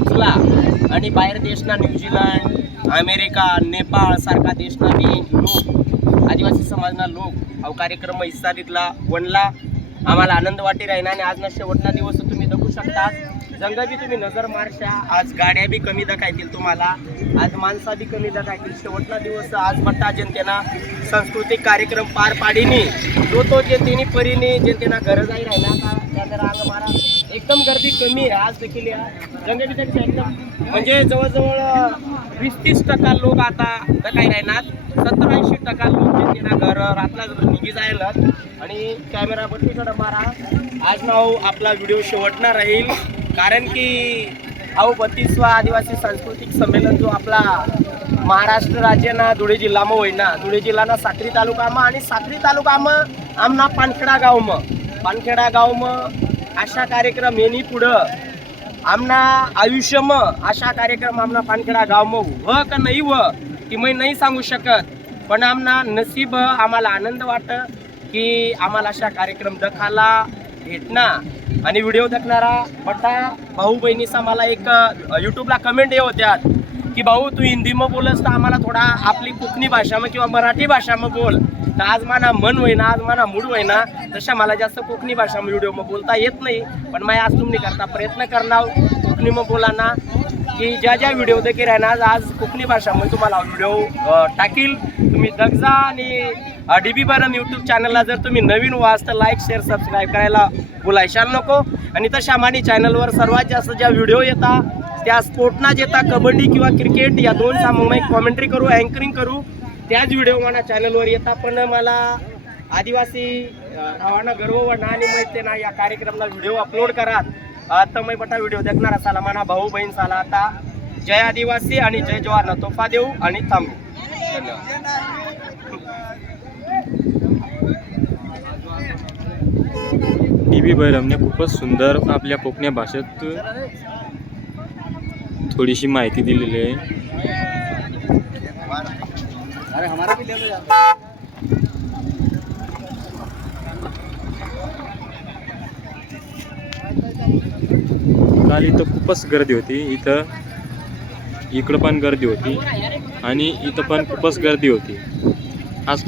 उचला. आणि बाहेर देशना न्यूझीलंड अमेरिका नेपाळ सारखा देशना बी लोक आदिवासी समाजना लोक हा कार्यक्रम हिस्सा तिथला वणला आम्हाला आनंद वाटी राहिला आणि आज ना शेवटना दिवस तुम्ही दखू शकता. जंगल बी तुम्ही नजर मारशा. आज गाड्या बी कमी दखायतील तुम्हाला. आज माणसा बी कमी दखायतील शेवटचा दिवस आज बट्टा जनतेना सांस्कृतिक कार्यक्रम पार पाडीनी. तो तो जनतेनी परीने जनतेना गरज आहे राहिला का रांग मारा. एकदम गर्दी कमी आहे आज देखील या गंगाटीच्या एकदम. म्हणजे जवळजवळ वीस तीस टक्का लोक आता तर काही राहणार. सत्तर ऐंशी टक्का लोक त्यांनी ना घर रातला निघी जायला. आणि कॅमेरा बट्टीकडं मारा. आज ना आपला व्हिडिओ शेवटणार राहील. कारण की अहो बत्तीसवा आदिवासी सांस्कृतिक संमेलन जो आपला महाराष्ट्र राज्य ना धुळे जिल्हा जिल्हामा होईना. धुळे जिल्हाना साखरी तालुकामा आणि साखरी तालुकामा आमना पानखेडा गावमा पानखेडा गावमा अशा कार्यक्रम येणी पुढं. आमना आयुष्यम अशा कार्यक्रम आमना पानखेडा मग व का नाही व की मी नाही सांगू शकत. पण आमना नसीब आम्हाला आनंद वाटत की आम्हाला अशा कार्यक्रम दखाला भेटना. आणि व्हिडिओ दखणारा मोठा भाऊ बहिणीचा मला एक यूट्यूबला कमेंट ये होत्यात की भाऊ तू हिंदी मग बोलस तर आम्हाला थोडा आपली कोकणी भाषा मग किंवा मराठी भाषा मग बोल. तर आज मला मन होईना आज मला मूड होईना तशा मला जास्त कोकणी भाषा व्हिडिओ मग बोलता येत नाही. पण मी आज तुम्ही करता प्रयत्न करणार. कोकणी मग बोला बोलाना की ज्या ज्या व्हिडिओ देखील राहणार आज कोकणी भाषामध्ये तुम्हाला व्हिडिओ टाकील. तुम्ही दगजा आणि डी बी बरम यूट्यूब चॅनलला जर तुम्ही नवीन व्हास तर लाईक शेअर सबस्क्राईब करायला बोलायशाल नको. आणि तशा मानी चॅनलवर सर्वात जास्त ज्या व्हिडिओ येतात त्या स्पोर्टना जेता कबड्डी किंवा क्रिकेट या दोन सामूहिक कॉमेंट्री करू अँकरिंग करू. त्याच व्हिडिओ मला चॅनलवर येतात पण मला आदिवासी भावांना गर्व ना आणि माहिती ना या कार्यक्रमाला व्हिडिओ अपलोड करा. आता मी बटा व्हिडिओ देखणार असाला मला भाऊ बहीण साला आता. जय आदिवासी आणि जय जवाहर तोफा देऊ आणि थांबू. धन्यवाद टी व्ही बैरमने खूपच सुंदर आपल्या कोकणी भाषेत थोडीशी माहिती दिलेली आहे. काल इथं खूपच गर्दी होती. इथं इकडं पण गर्दी होती आणि इथं पण खूपच गर्दी होती. आज